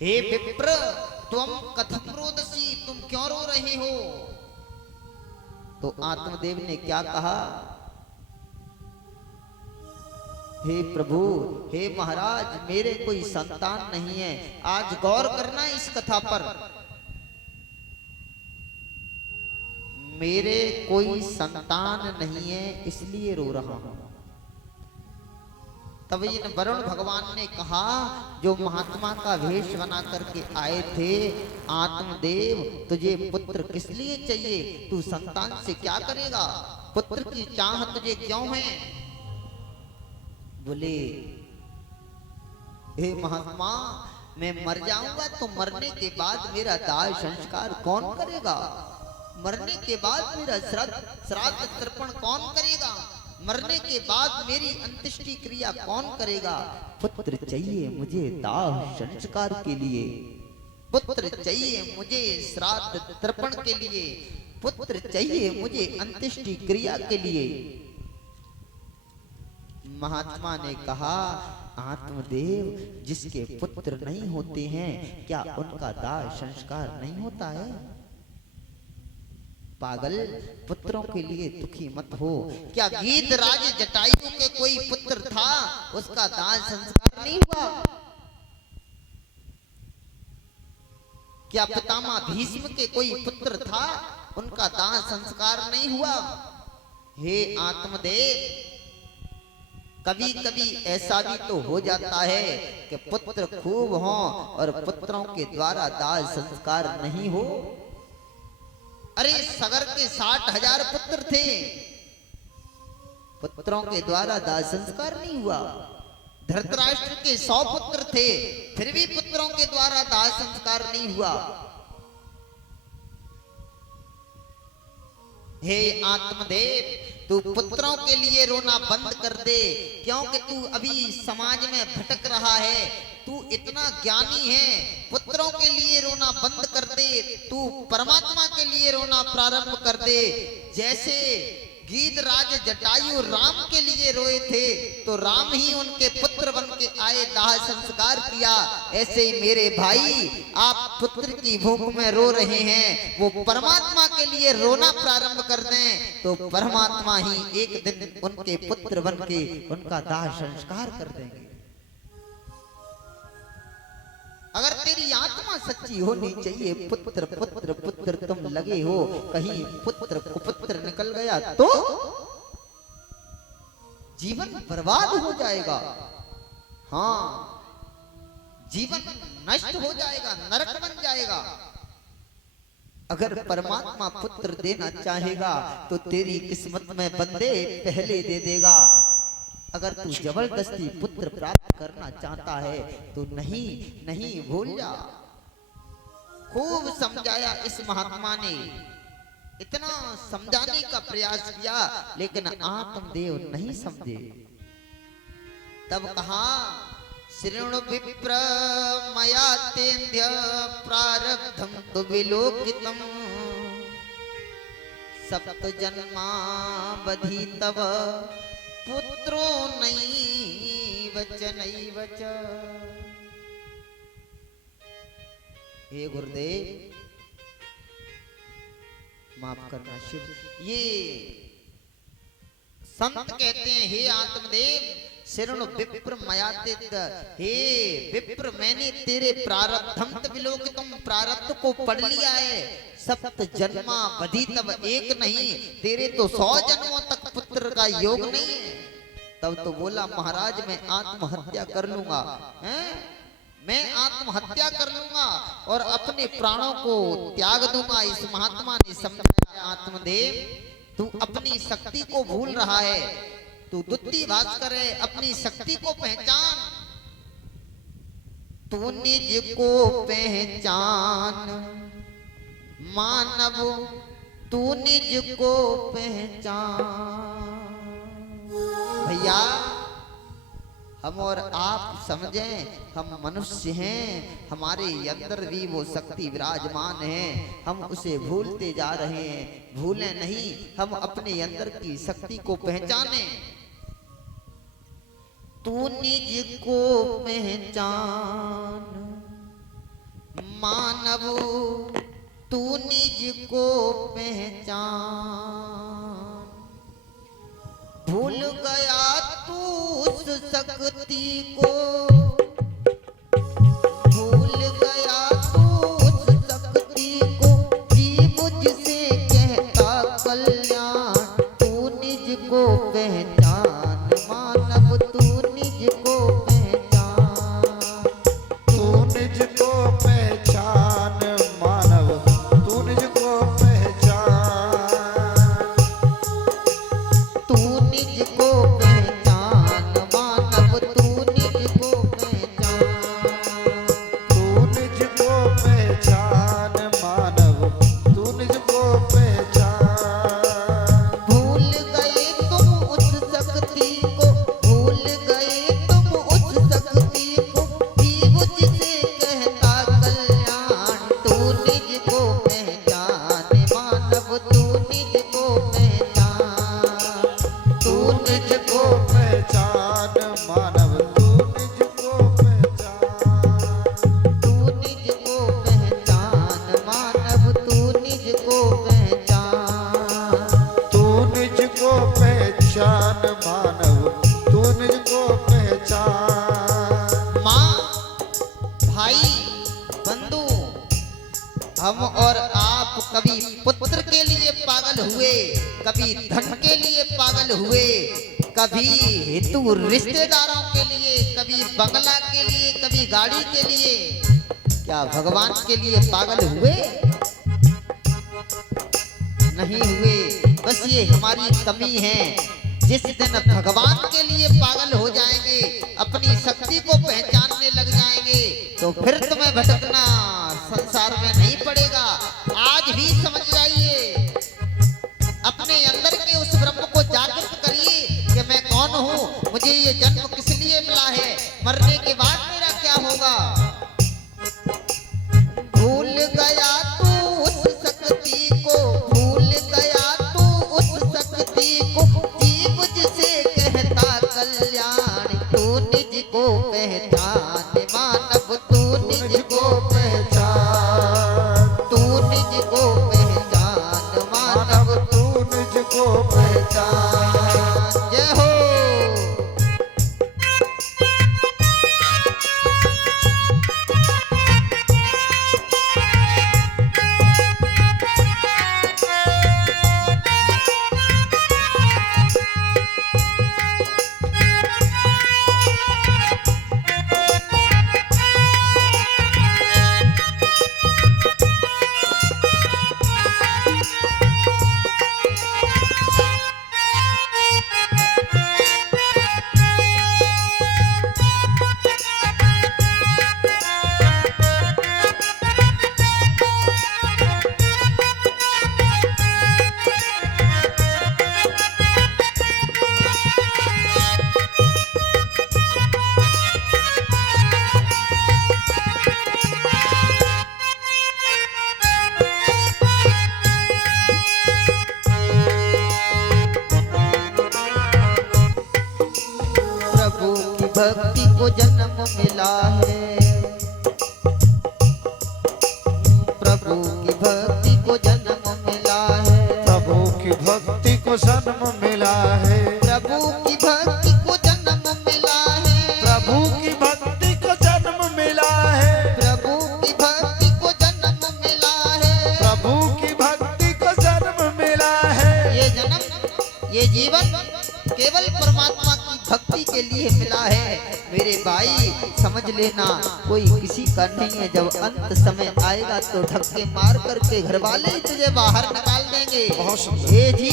हे विप्र तुम कथम रोदसी, तुम क्यों रो रहे हो? तो आत्मदेव ने क्या कहा? हे प्रभु, हे महाराज, मेरे कोई संतान नहीं है। आज गौर करना इस कथा पर। मेरे कोई संतान नहीं है, इसलिए रो रहा हूं। तब इन वरुण भगवान ने कहा, जो महात्मा का वेश बना करके आए थे, आत्मदेव तुझे पुत्र किस लिए चाहिए? तू संतान से क्या करेगा? पुत्र की चाह तुझे क्यों है? बोले, हे महात्मा, मैं मर जाऊंगा तो मरने के बाद मेरा दाह संस्कार कौन करेगा? मरने के बाद मेरा श्राद्ध तर्पण कौन करेगा? मरने के बाद मेरी अंत्येष्टि क्रिया कौन करेगा? पुत्र चाहिए मुझे दाह संस्कार के लिए, पुत्र चाहिए मुझे श्राद्ध तर्पण के लिए, पुत्र चाहिए मुझे अंत्येष्टि क्रिया के लिए। महात्मा ने कहा, आत्मदेव, जिसके पुत्र नहीं होते हैं, क्या उनका दाह संस्कार नहीं होता है? पागल, पुत्रों के लिए दुखी मत हो। क्या गीधराज जटायु के कोई पुत्र था, उसका दाह संस्कार नहीं हुआ? क्या पितामह भीष्म के कोई पुत्र था, उनका दाह संस्कार नहीं हुआ? हे आत्मदेव, कभी कभी ऐसा भी तो हो जाता है कि पुत्र खूब हों और पुत्रों के द्वारा दाह संस्कार नहीं हो। अरे सगर के 60,000 पुत्र थे, पुत्रों के द्वारा दाह संस्कार नहीं हुआ। धृतराष्ट्र के 100 पुत्र थे, फिर भी पुत्रों के द्वारा दाह संस्कार नहीं हुआ। हे आत्मदेव, तू पुत्रों के लिए रोना बंद कर दे, क्योंकि तू अभी समाज में भटक रहा है। तू इतना ज्ञानी है, पुत्रों के लिए रोना बंद कर दे, तू परमात्मा के लिए रोना प्रारंभ कर दे। जैसे गीधराज जटायु राम के लिए रोए थे, तो राम ही उनके पुत्र बन के आए, दाह संस्कार किया। ऐसे ही मेरे भाई, आप पुत्र की भूख में रो रहे हैं, वो परमात्मा के लिए रोना प्रारंभ कर दें, तो परमात्मा ही एक दिन उनके पुत्र बन के उनका दाह संस्कार कर देंगे। अगर तेरी आत्मा सच्ची होनी चाहिए, पुत्र पुत्र पुत्र तुम लगे हो, कहीं पुत्र कुपुत्र निकल गया तो जीवन बर्बाद हो जाएगा। हाँ, जीवन नष्ट हो जाएगा, नरक बन जाएगा। अगर परमात्मा पुत्र देना चाहेगा तो तेरी किस्मत में बंदे पहले दे देगा। अगर तू जबरदस्ती पुत्र प्राप्त करना चाहता है तो नहीं नहीं, भूल जा। खूब समझाया इस महात्मा ने, इतना समझाने का प्रयास किया, लेकिन आत्मदेव नहीं समझे। तब कहा, शृणु विप्र मया तेन्द्य प्रारब्धं तु विलोकितम्, सप्त जन्मावधि तव पुत्रो नैव च। हे गुरुदेव, माफ करना शिव, ये संत कहते हैं, हे आत्मदेव, शरणु विप्र मयातित, हे विप्र, मैंने तेरे प्रारब्धम विलोकितम, प्रारब्ध को पढ़ लिया है। सप्त जन्मा बधी तब एक नहीं, तेरे तो 100 जन्मों तक पुत्र का योग नहीं है। तब तो बोला, महाराज मैं आत्महत्या कर लूंगा, हैं? मैं आत्महत्या कर लूंगा और अपने प्राणों को त्याग दूंगा। इस महात्मा ने समझाया, आत्मदेव तू अपनी शक्ति को भूल रहा है, तू द्वितीय भास्कर है, अपनी शक्ति को पहचान। तू निज को पहचान मानव, तू निज को पहचान। भैया, हम और आप समझें, हम मनुष्य हैं, हमारे अंदर भी वो शक्ति विराजमान है, हम उसे भूलते जा रहे हैं। भूलें नहीं, हम अपने अंदर की शक्ति को पहचाने। तू निज को पहचान मानव तू निज को पहचान, भूल गया तू उस शक्ति को, भूल गया तू उस शक्ति को, जी मुझसे कहता कल्याण, तू निज को पहचान मानव तू निज को पहचान, तू निज को पहचान मानव तू निज को पहचान, तू निज को पहचान मानव तू निज को पहचान, तू निज को पहचान मानव तू निज को पहचान, भूल गए तुम उस शक्ति को, भूल गए तुम उस शक्ति को, जी मुझसे कहता कल्याण, तू निज को पहचान मानव तू निज को पहचान, तू निज को पहचान मानव तू निज को पहचान, तू निज को पहचान मानव तू निज को पहचान, तू निज को पहचान मानव तू निज को पहचान। माँ भाई बंधु हम और आप कभी पुत्र के लिए पागल हुए, कभी धन के लिए पागल हुए, कभी हेतु रिश्तेदारों के लिए, कभी बंगला के लिए, कभी गाड़ी के लिए, क्या भगवान के लिए पागल हुए? नहीं हुए। बस ये हमारी कमी है। जिस दिन भगवान के लिए पागल हो जाएंगे, अपनी शक्ति को पहचानने लग जाएंगे, तो फिर तुम्हें भटकना संसार में नहीं पड़ेगा। आज ही समझ जाइए, अपने अंदर के उस ब्रह्म को जागृत करिए कि मैं कौन हूँ, मुझे ये जन्म किस लिए मिला है, मरने के बाद मेरा क्या होगा। भूल गया तू उस शक्ति को, भूल गया तू उस शक्ति को, जी मुझसे कहता कल्याण, तू निज को पहचान मानव तू निज को पहचान, तू निज को पहचान मानव तू निज को पहचान। जय हो। प्रभु की भक्ति को जन्म मिला है, प्रभु की भक्ति को जन्म मिला है, प्रभु की भक्ति को जन्म मिला है, प्रभु की भक्ति को जन्म मिला है, प्रभु की भक्ति को जन्म मिला है, प्रभु की भक्ति को जन्म मिला है, प्रभु की भक्ति को जन्म मिला है। ये जन्म ये जीवन केवल परमात्मा की भक्ति के लिए मिला है। मेरे भाई समझ लेना, कोई किसी का नहीं है। जब अंत समय आएगा तो धक्के मार करके घर वाले ही तुझे बाहर निकाल देंगे। बहुत सुंदर। ये जी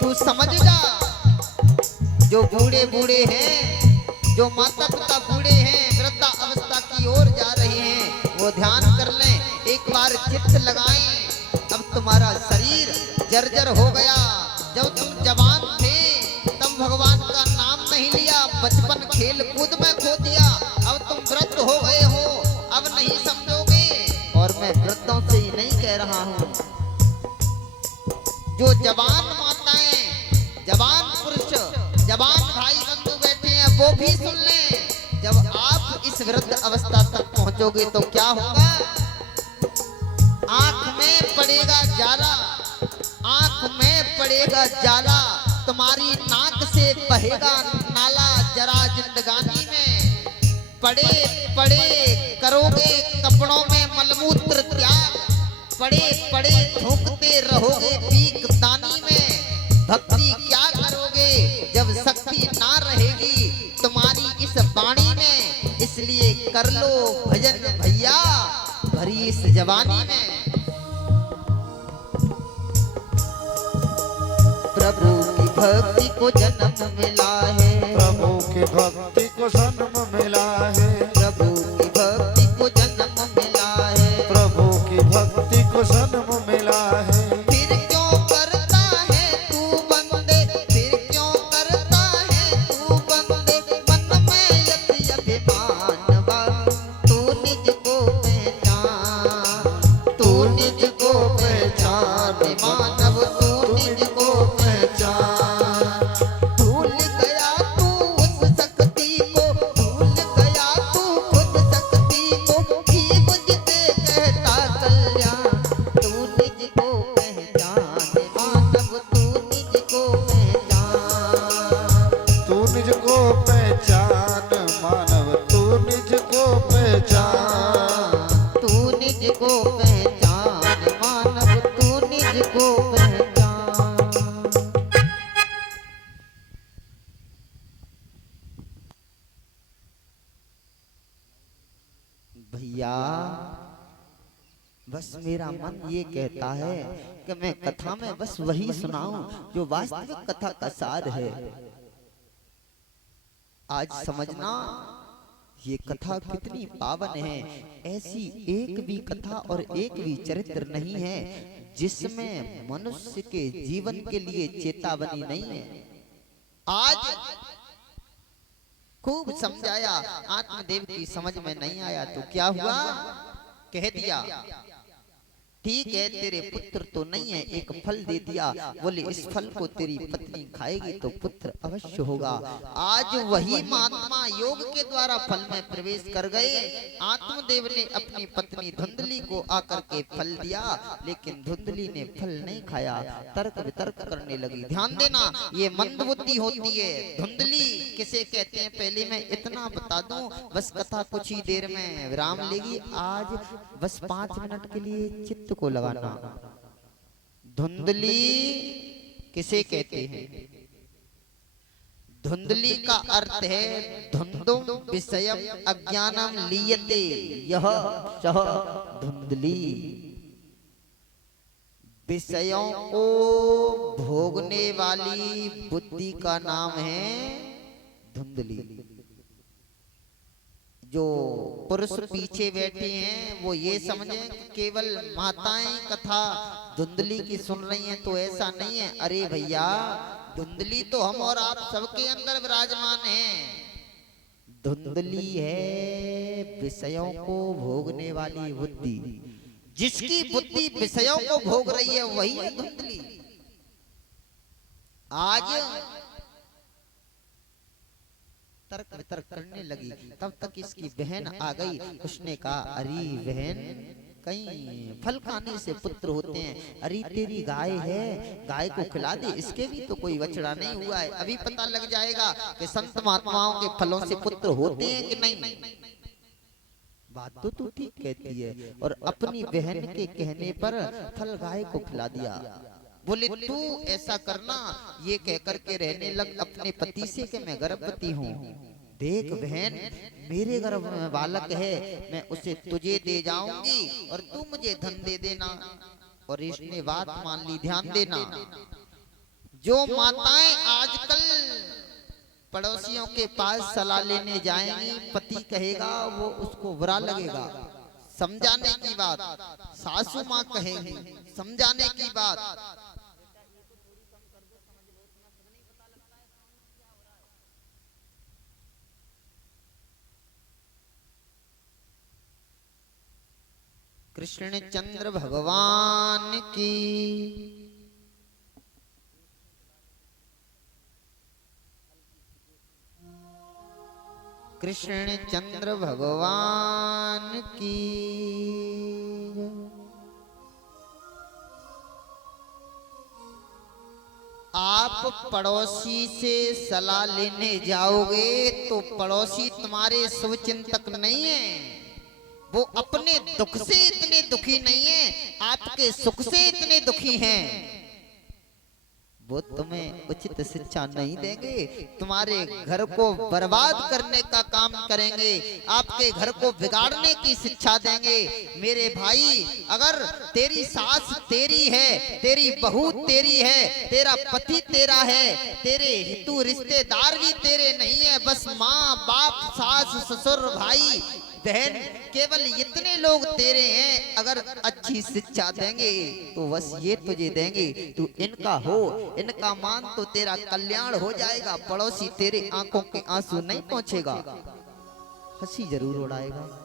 तू समझ जा, जो बूढ़े बूढ़े हैं, जो माता पिता बूढ़े हैं, वृद्धा अवस्था की ओर जा रहे हैं, वो ध्यान कर लें, एक बार चित्त लगाएं। अब तुम्हारा शरीर जर्जर हो गया। जब तुम जवान थे तब भगवान का नाम नहीं लिया, बचपन खेल कूद में खो दिया। अब तुम वृद्ध हो गए हो, अब नहीं समझोगे। और मैं वृद्धों से ही नहीं कह रहा हूँ, जो जवान माताएं, जवान पुरुष, जवान भाई बंधु बैठे हैं, वो भी सुन लें। जब आप इस वृद्ध अवस्था तक पहुंचोगे तो क्या होगा। आंख में पड़ेगा जाला, आंख में पड़ेगा जाला, तुम्हारी नाक से बहेगा नाला, जरा जिंदगानी में पड़े पड़े करोगे कपड़ों में मलमूत्र त्याग, पड़े पड़े थूकते रहोगे पीक दानी में, भक्ति क्या करोगे जब शक्ति ना रहेगी तुम्हारी इस वाणी में, इसलिए कर लो भजन भैया भरी इस जवानी में। प्रभु की भक्ति को जन्म मिला है, प्रभु की भक्ति को जन्म मिला है, प्रभु की भक्ति को जन्म मिला है, प्रभु की भक्ति को जन्म मिला है। फिर क्यों करता है तू बंदे, फिर क्यों करता है तू बंदे, मन में यति अभिमान वा, तू निज को पहचान, तू निज को पहचान मानव, तू निज को पहचान। भूल गया तू उस शक्ति को, भूल गया तू खुद शक्ति को, ही मुझसे कहता कल्याण, तू निज को पहचान मानव, तू निज को पहचान, तू निज को पहचान मानव, तू निज को पहचान। तू निज को पहचान मानव, तू निज को पहचान। भैया बस मेरा मन ये कहता है कि मैं कथा में बस वही सुनाऊं जो वास्तविक कथा का सार है। आज समझना ये कथा कितनी पावन है, ऐसी एक भी कथा और एक भी चरित्र नहीं है जिसमें मनुष्य के जीवन के लिए चेतावनी नहीं है। आज खूब समझाया, आत्मदेव की समझ में नहीं आया तो क्या हुआ, कह दिया ठीक है तेरे पुत्र तो नहीं है, एक फल दे दिया, बोले इस फल को तेरी पत्नी खाएगी तो पुत्र अवश्य होगा। आज वही महात्मा योग के द्वारा फल में प्रवेश कर गए। आत्मदेव ने अपनी पत्नी धुंधली को आकर के फल दिया, लेकिन धुंधली ने फल नहीं खाया, तर्क वितर्क करने लगी। ध्यान देना ये मंदबुद्धि होती है। धुंधली किसे कहते हैं पहले मैं इतना बता दूं, बस कथा कुछ ही देर में विराम लेगी। आज बस 5 मिनट के लिए चित्त को लगाना। धुंधली किसे कहते हैं? धुंधली का अर्थ है धुंधुम विषयम अज्ञानम लीयते यह सह धुंधली। विषयों को भोगने वाली बुद्धि का नाम है धुंधली। जो पुरुष पीछे बैठे हैं वो ये समझें कि केवल माताएं कथा धुंधली की सुन रही हैं, तो ऐसा नहीं है। अरे भैया धुंधली तो हम और आप सबके अंदर विराजमान है। धुंधली है विषयों को भोगने वाली बुद्धि। जिसकी बुद्धि विषयों को भोग रही है वही है धुंधली। आज तर्क वितर्क करने लगी, तब तक इसकी बहन आ गई। उसने कहा अरे बहन कहीं फल खाने से पुत्र होते हैं, अरे तेरी गाय है गाय को खिला दे, इसके भी तो कोई बछड़ा नहीं हुआ है, अभी पता लग जाएगा कि संत महात्माओं के फलों से पुत्र होते हैं कि नहीं। बात तो तू ठीक कहती है। और अपनी बहन के कहने पर फल गाय को खिला दिया। बोले तू ऐसा करना, ये कहकर के रहने लग अपने पति से कि मैं गर्भवती हूँ। देख बहन मेरे गर्भ में बालक है, मैं उसे तुझे दे जाऊंगी और तू मुझे धन दे देना। और इसने बात मान ली। ध्यान देना, जो माताएं आजकल पड़ोसियों के पास सलाह लेने जाएंगी, पति कहेगा वो उसको बुरा लगेगा। समझाने की बात सासू माँ कहेंगी, समझाने की बात। कृष्ण चंद्र भगवान की, कृष्ण चंद्र भगवान की। पड़ोसी से सलाह लेने जाओगे तो पड़ोसी तुम्हारे शुभचिंतक नहीं है। वो अपने दुख से इतने दुखी नहीं है, आपके सुख से इतने दुखी हैं। वो तुम्हें उचित शिक्षा नहीं देंगे, तुम्हारे घर को बर्बाद करने का काम करेंगे, आपके घर को बिगाड़ने की शिक्षा देंगे। मेरे भाई, अगर तेरी सास तेरी है, तेरी बहू तेरी है, तेरा पति तेरा है, तेरे हितू रिश्तेदार भी तेरे नहीं है, बस माँ बाप सास ससुर भाई बहन केवल इतने लोग तेरे हैं, अगर अच्छी शिक्षा देंगे तो बस ये तुझे देंगे, तू इनका हो, इनका मान तो तेरा कल्याण हो जाएगा। पड़ोसी तेरे आंखों के आंसू नहीं पहुंचेगा, हंसी जरूर उड़ाएगा।